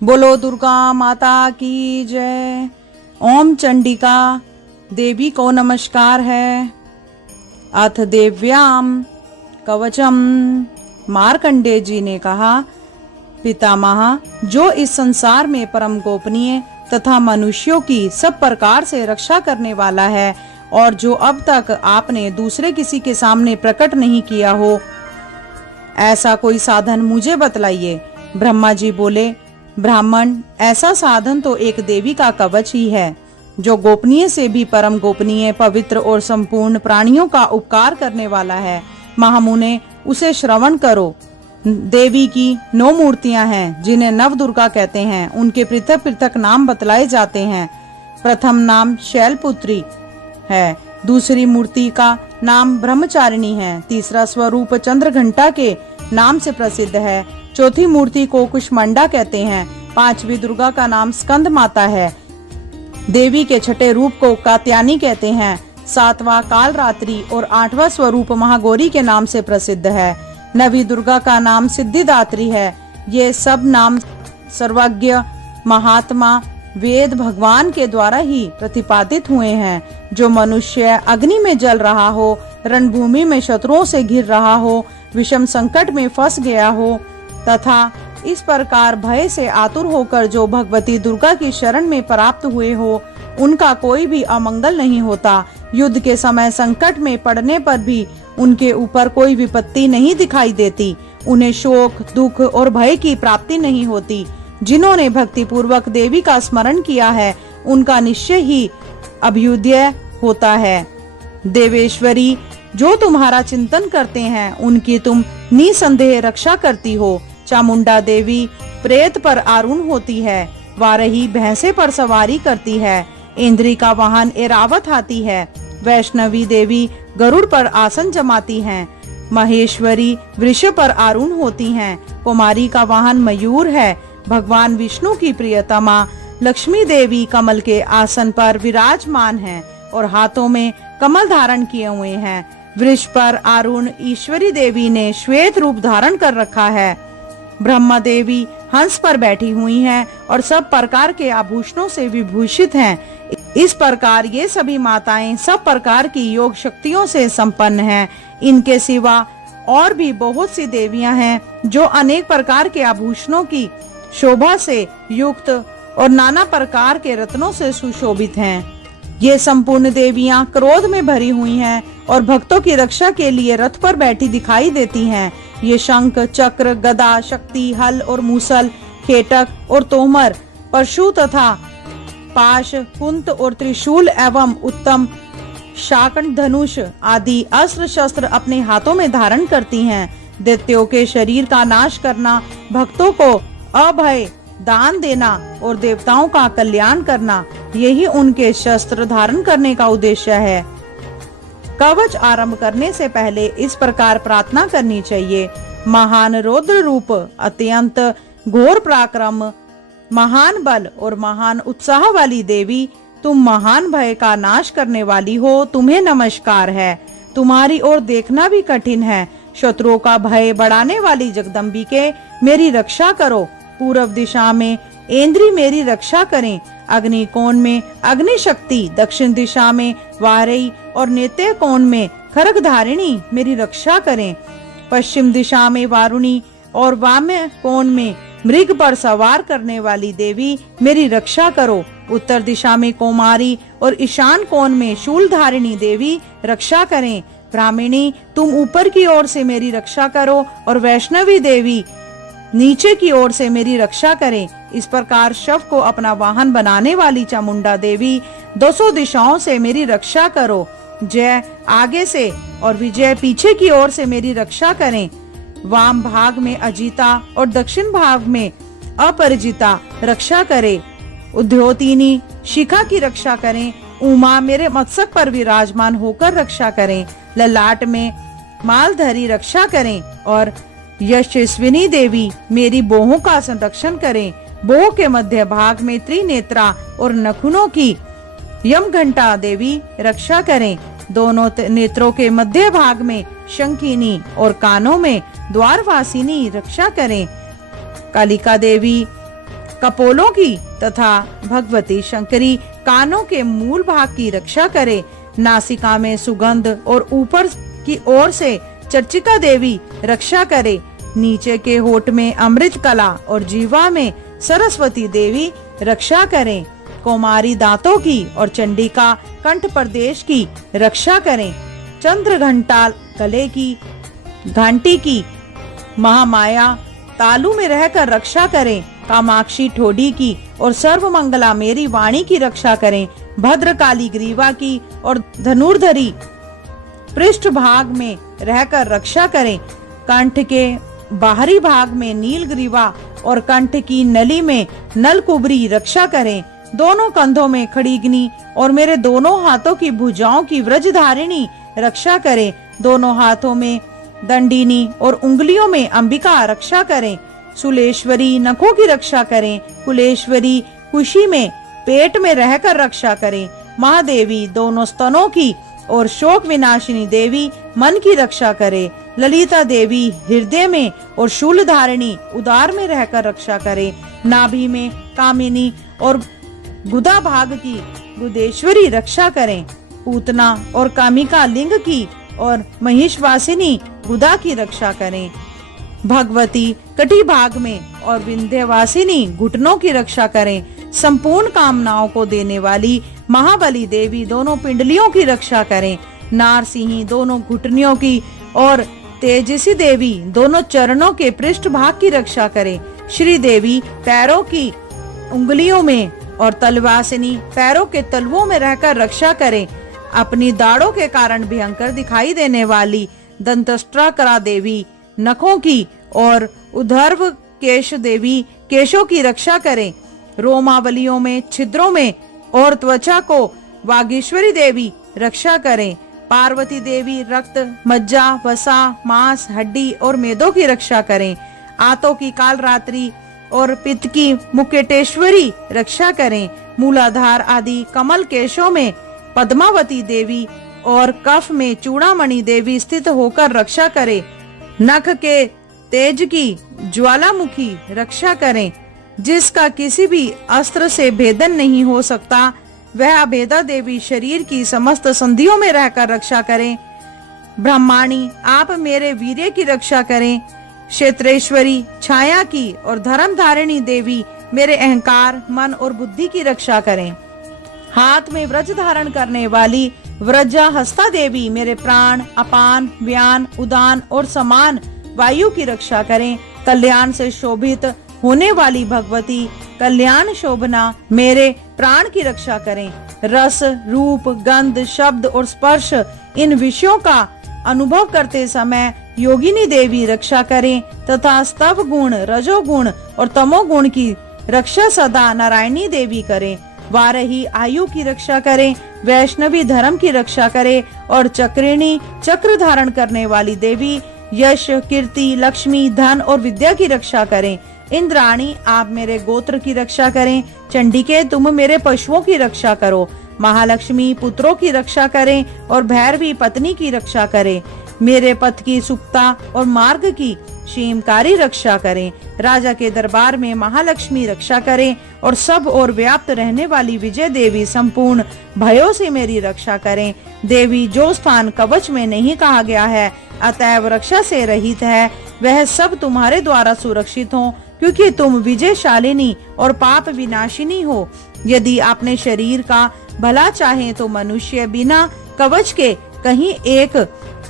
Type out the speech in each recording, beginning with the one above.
बोलो दुर्गा माता की जय। ओम चंडिका देवी को नमस्कार है। अथ देव्याम कवचम। मार्कंडेय जी ने कहा, पितामह, जो इस संसार में परम गोपनीय तथा मनुष्यों की सब प्रकार से रक्षा करने वाला है और जो अब तक आपने दूसरे किसी के सामने प्रकट नहीं किया हो, ऐसा कोई साधन मुझे बतलाइए। ब्रह्मा जी बोले, ब्राह्मण, ऐसा साधन तो एक देवी का कवच ही है, जो गोपनीय से भी परम गोपनीय, पवित्र और संपूर्ण प्राणियों का उपकार करने वाला है। महामुने, उसे श्रवण करो। देवी की 9 मूर्तियां हैं, जिन्हें नव दुर्गा कहते हैं। उनके पृथक पृथक नाम बतलाए जाते हैं। प्रथम नाम शैलपुत्री है, दूसरी मूर्ति का नाम ब्रह्मचारिणी है, तीसरा स्वरूप चंद्रघंटा के नाम से प्रसिद्ध है, चौथी मूर्ति को कुष्मांडा कहते हैं, पांचवी दुर्गा का नाम स्कंद माता है, देवी के छठे रूप को कात्यायनी कहते हैं, सातवां कालरात्रि और आठवां स्वरूप महागौरी के नाम से प्रसिद्ध है, नवी दुर्गा का नाम सिद्धिदात्री है। ये सब नाम सर्वज्ञ महात्मा वेद भगवान के द्वारा ही प्रतिपादित हुए हैं। जो मनुष्य अग्नि में जल रहा हो, रणभूमि में शत्रुओं से घिर रहा हो, विषम संकट में फंस गया हो तथा इस प्रकार भय से आतुर होकर जो भगवती दुर्गा की शरण में प्राप्त हुए हो, उनका कोई भी अमंगल नहीं होता। युद्ध के समय संकट में पड़ने पर भी उनके ऊपर कोई विपत्ति नहीं दिखाई देती। उन्हें शोक, दुख और भय की प्राप्ति नहीं होती। जिन्होंने भक्ति पूर्वक देवी का स्मरण किया है, उनका निश्चय ही अभ्युदय होता है। देवेश्वरी, जो तुम्हारा चिंतन करते हैं, उनकी तुम निसंदेह रक्षा करती हो। चामुंडा देवी प्रेत पर आरूढ़ होती है, वारही भैंसे पर सवारी करती है, इंद्री का वाहन एरावत हाथी है, वैष्णवी देवी गरुड़ पर आसन जमाती हैं, महेश्वरी वृषभ पर आरूढ़ होती हैं, कुमारी का वाहन मयूर है, भगवान विष्णु की प्रियतमा लक्ष्मी देवी कमल के आसन पर विराजमान हैं और हाथों में कमल धारण किए हुए हैं। वृष पर आरूढ़ ईश्वरी देवी ने श्वेत रूप धारण कर रखा है। ब्रह्मा देवी हंस पर बैठी हुई हैं और सब प्रकार के आभूषणों से विभूषित हैं। इस प्रकार ये सभी माताएं सब प्रकार की योग शक्तियों से संपन्न हैं। इनके सिवा और भी बहुत सी देवियां हैं जो अनेक प्रकार के आभूषणों की शोभा से युक्त और नाना प्रकार के रत्नों से सुशोभित हैं। ये संपूर्ण देवियां क्रोध में भरी हुई हैं और भक्तों की रक्षा के लिए रथ पर बैठी दिखाई देती हैं। ये शंख, चक्र, गदा, शक्ति, हल और मूसल, खेटक और तोमर, परशु तथा पाश, कुंत और त्रिशूल एवं उत्तम शाकन, धनुष आदि अस्त्र शस्त्र अपने हाथों में धारण करती हैं। दैत्यों के शरीर का नाश करना, भक्तों को अभय दान देना और देवताओं का कल्याण करना, यही उनके शस्त्र धारण करने का उद्देश्य है। कवच आरंभ करने से पहले इस प्रकार प्रार्थना करनी चाहिए। महान रौद्र रूप, अत्यंत घोर पराक्रम, महान बल और महान उत्साह वाली देवी, तुम महान भय का नाश करने वाली हो, तुम्हें नमस्कार है। तुम्हारी ओर देखना भी कठिन है। शत्रुओं का भय बढ़ाने वाली जगदम्बिके, मेरी रक्षा करो। पूर्व दिशा में इंद्री मेरी रक्षा करें। अग्नि कोण में अग्नि शक्ति, दक्षिण दिशा में वारई और नेत्य कोण में खरगधारिणी मेरी रक्षा करें। पश्चिम दिशा में वारुणी और वाम्य कोण में मृग पर सवार करने वाली देवी मेरी रक्षा करो। उत्तर दिशा में कौमारी और ईशान कोण में शूलधारिणी देवी रक्षा करें। ब्राह्मणी, तुम ऊपर की ओर से मेरी रक्षा करो और वैष्णवी देवी नीचे की ओर से मेरी रक्षा करें। इस प्रकार शव को अपना वाहन बनाने वाली चामुंडा देवी 200 दिशाओं से मेरी रक्षा करो। जय आगे से और विजय पीछे की ओर से मेरी रक्षा करें। वाम भाग में अजिता और दक्षिण भाग में अपरिजिता रक्षा करे। उद्योतिनी शिखा की रक्षा करें। उमा मेरे मस्तक पर विराजमान होकर रक्षा करें। ललाट में मालधरी रक्षा करें और यशस्विनी देवी मेरी बोहों का संरक्षण करें। बोह के मध्य भाग में त्रिनेत्रा और नखुनों की यमघंटा देवी रक्षा करें। दोनों नेत्रों के मध्य भाग में शंखिनी और कानों में द्वारवासिनी रक्षा करें। कालिका देवी कपोलों की तथा भगवती शंकरी कानों के मूल भाग की रक्षा करे। नासिका में सुगंध और ऊपर की ओर से चर्चिका देवी रक्षा करे। नीचे के होठ में अमृत कला और जीवा में सरस्वती देवी रक्षा करें। कौमारी दांतों की और चंडिका कंठ प्रदेश की रक्षा करें। चंद्र घंटा गले की घंटी की महामाया तालू में रहकर रक्षा करें। कामाक्षी ठोडी की और सर्वमंगला मेरी वाणी की रक्षा करें। भद्रकाली ग्रीवा की और धनुर्धरी पृष्ठ भाग में रहकर रक्षा करें। कंठ के बाहरी भाग में नील ग्रीवा और कंठ की नली में नलकुबरी रक्षा करें। दोनों कंधों में खड़ीगनी और मेरे दोनों हाथों की भुजाओं की व्रजधारिणी रक्षा करें। दोनों हाथों में दंडिनी और उंगलियों में अंबिका रक्षा करें। सुलेश्वरी नखों की रक्षा करें। कुलेश्वरी कुशी में पेट में रहकर रक्षा करें। महादेवी दोनों स्तनों की और शोक विनाशिनी देवी मन की रक्षा करे। ललिता देवी हृदय में और शूलधारिणी उदार में रहकर रक्षा करे। नाभि में कामिनी और गुदा भाग की गुदेश्वरी रक्षा करें। पूतना और कामिका लिंग की और महिषवासिनी गुदा की रक्षा करें। भगवती कटी भाग में और विंध्यवासिनी घुटनों की रक्षा करें। संपूर्ण कामनाओं को देने वाली महाबली देवी दोनों पिंडलियों की रक्षा करें। नारसिंही दोनों घुटनियों की और तेजसी देवी दोनों चरणों के पृष्ठ भाग की रक्षा करें। श्री देवी पैरों की उंगलियों में और तलवासिनी पैरों के तलवों में रहकर रक्षा करें। अपनी दाढ़ों के कारण भयंकर दिखाई देने वाली दंतस्त्राकरा देवी नखों की और उधर्व केश देवी केशों की रक्षा करें। रोमावलियों में छिद्रों में और त्वचा को वागीश्वरी देवी रक्षा करें। पार्वती देवी रक्त मज्जा वसा मांस हड्डी और मेदों की रक्षा करें। आंतों की कालरात्रि और पित्त की मुकेटेश्वरी रक्षा करें। मूलाधार आदि कमल केशों में पद्मावती देवी और कफ में चूड़ामणि देवी स्थित होकर रक्षा करे। नख के तेज की ज्वालामुखी रक्षा करें। जिसका किसी भी अस्त्र से भेदन नहीं हो सकता, वह अभेदा देवी शरीर की समस्त संधियों में रहकर रक्षा करें। ब्रह्माणी आप मेरे वीर्य की रक्षा करें। क्षेत्रेश्वरी छाया की और धर्म धारिणी देवी मेरे अहंकार मन और बुद्धि की रक्षा करें। हाथ में व्रज धारण करने वाली व्रजा हस्ता देवी मेरे प्राण अपान व्यान उदान और समान वायु की रक्षा करें। कल्याण से शोभित होने वाली भगवती कल्याण शोभना मेरे प्राण की रक्षा करें। रस रूप गंध शब्द और स्पर्श इन विषयों का अनुभव करते समय योगिनी देवी रक्षा करें तथा स्तव गुण रजोगुण और तमोगुण की रक्षा सदा नारायणी देवी करें। वारही आयु की रक्षा करें। वैष्णवी धर्म की रक्षा करें और चक्रिणी चक्र धारण करने वाली देवी यश कीर्ति लक्ष्मी धन और विद्या की रक्षा करें। इंद्राणी आप मेरे गोत्र की रक्षा करें। चंडिके तुम मेरे पशुओं की रक्षा करो। महालक्ष्मी पुत्रों की रक्षा करें और भैरवी पत्नी की रक्षा करें। मेरे पथ की सुक्ता और मार्ग की क्षेमकारी रक्षा करें। राजा के दरबार में महालक्ष्मी रक्षा करें और सब और व्याप्त रहने वाली विजय देवी संपूर्ण भयों से मेरी रक्षा करें। देवी जो स्थान कवच में नहीं कहा गया है अतएव रक्षा से रहित है, वह सब तुम्हारे द्वारा सुरक्षित हो, क्योंकि तुम विजयशालिनी और पाप विनाशिनी हो। यदि अपने शरीर का भला चाहे तो मनुष्य बिना कवच के कहीं एक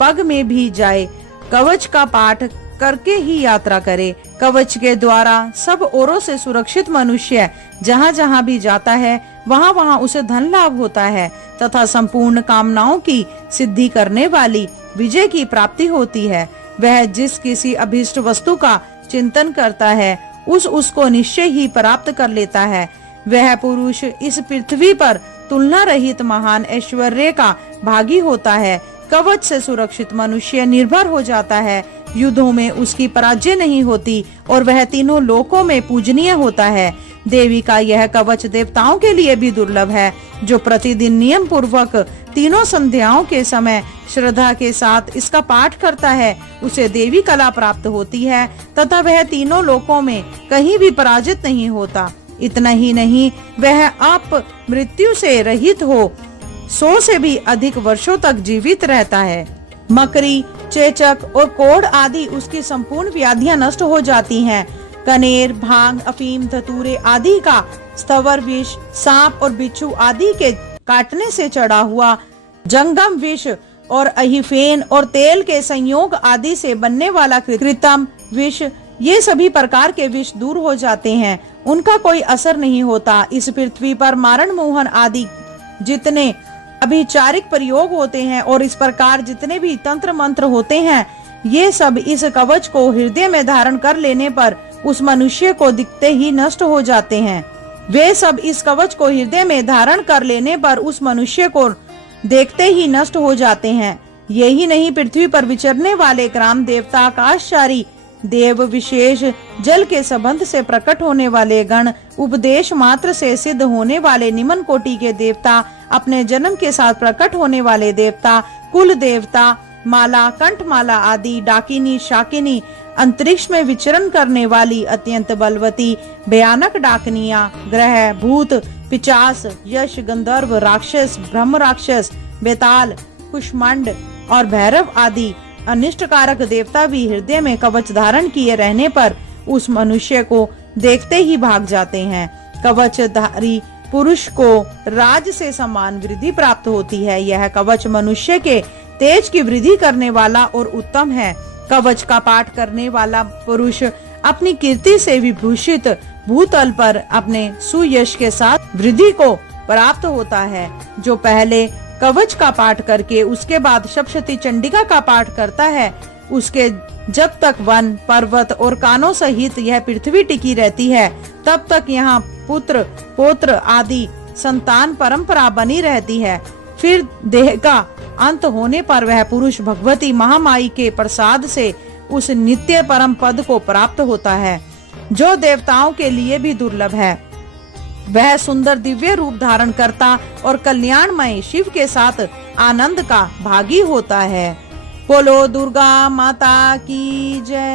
पग में भी जाए, कवच का पाठ करके ही यात्रा करे। कवच के द्वारा सब ओरों से सुरक्षित मनुष्य जहाँ जहाँ भी जाता है वहाँ वहाँ उसे धन लाभ होता है तथा संपूर्ण कामनाओं की सिद्धि करने वाली विजय की प्राप्ति होती है। वह जिस किसी अभीष्ट वस्तु का चिंतन करता है उसको निश्चय ही प्राप्त कर लेता है। वह पुरुष इस पृथ्वी पर तुलना रहित महान ऐश्वर्य का भागी होता है। कवच से सुरक्षित मनुष्य निर्भर हो जाता है। युद्धों में उसकी पराजय नहीं होती और वह तीनों लोकों में पूजनीय होता है। देवी का यह कवच देवताओं के लिए भी दुर्लभ है, जो प्रतिदिन नियम पूर्वक तीनों संध्याओं के समय श्रद्धा के साथ इसका पाठ करता है, उसे देवी कला प्राप्त होती है तथा वह तीनों लोकों में कहीं भी पराजित नहीं होता। इतना ही नहीं, वह आप मृत्यु से रहित हो 100 से भी अधिक वर्षों तक जीवित रहता है। मकरी, चेचक और कोढ़ आदि उसकी संपूर्ण व्याधियां नष्ट हो जाती हैं। कनेर, भांग, अफीम, धतूरे आदि का स्थवर विष, सांप और बिच्छू आदि के काटने से चढ़ा हुआ जंगम विष और अहिफेन और तेल के संयोग आदि से बनने वाला कृत्रिम विष, ये सभी प्रकार के विष दूर हो जाते हैं, उनका कोई असर नहीं होता। इस पृथ्वी पर मारण मोहन आदि जितने अभिचारिक प्रयोग होते हैं और इस प्रकार जितने भी तंत्र मंत्र होते हैं, ये सब इस कवच को हृदय में धारण कर लेने पर उस मनुष्य को दिखते ही नष्ट हो जाते हैं। वे सब इस कवच को हृदय में धारण कर लेने पर उस मनुष्य को देखते ही नष्ट हो जाते हैं। यही नहीं, पृथ्वी पर विचरने वाले ग्राम देवता, आकाशचारी देव, विशेष जल के संबंध से प्रकट होने वाले गण, उपदेश मात्र से सिद्ध होने वाले निम्न कोटि के देवता, अपने जन्म के साथ प्रकट होने वाले देवता, कुल देवता, माला, कंठमाला आदि, डाकिनी, शाकिनी, अंतरिक्ष में विचरण करने वाली अत्यंत बलवती भयानक डाकनिया, ग्रह, भूत, पिचास, यश, गंधर्व, राक्षस, ब्रह्म राक्षस, बेताल, कुष्मांड और भैरव आदि अनिष्टकारक देवता भी हृदय में कवच धारण किए रहने पर उस मनुष्य को देखते ही भाग जाते हैं। कवचधारी पुरुष को राज से समान वृद्धि प्राप्त होती है। यह कवच मनुष्य के तेज की वृद्धि करने वाला और उत्तम है। कवच का पाठ करने वाला पुरुष अपनी कीर्ति से विभूषित भूतल पर अपने सुयश के साथ वृद्धि को प्राप्त होता है। जो पहले कवच का पाठ करके उसके बाद सप्तशती चंडिका का पाठ करता है, उसके जब तक वन, पर्वत और कानों सहित यह पृथ्वी टिकी रहती है, तब तक यहाँ पुत्र, पौत्र आदि संतान परंपरा बनी रहती है। फिर देह का अंत होने पर वह पुरुष भगवती महामाई के प्रसाद से उस नित्य परम पद को प्राप्त होता है, जो देवताओं के लिए भी दुर्लभ है। वह सुंदर दिव्य रूप धारण करता और कल्याणमय शिव के साथ आनंद का भागी होता है। बोलो दुर्गा माता की जय।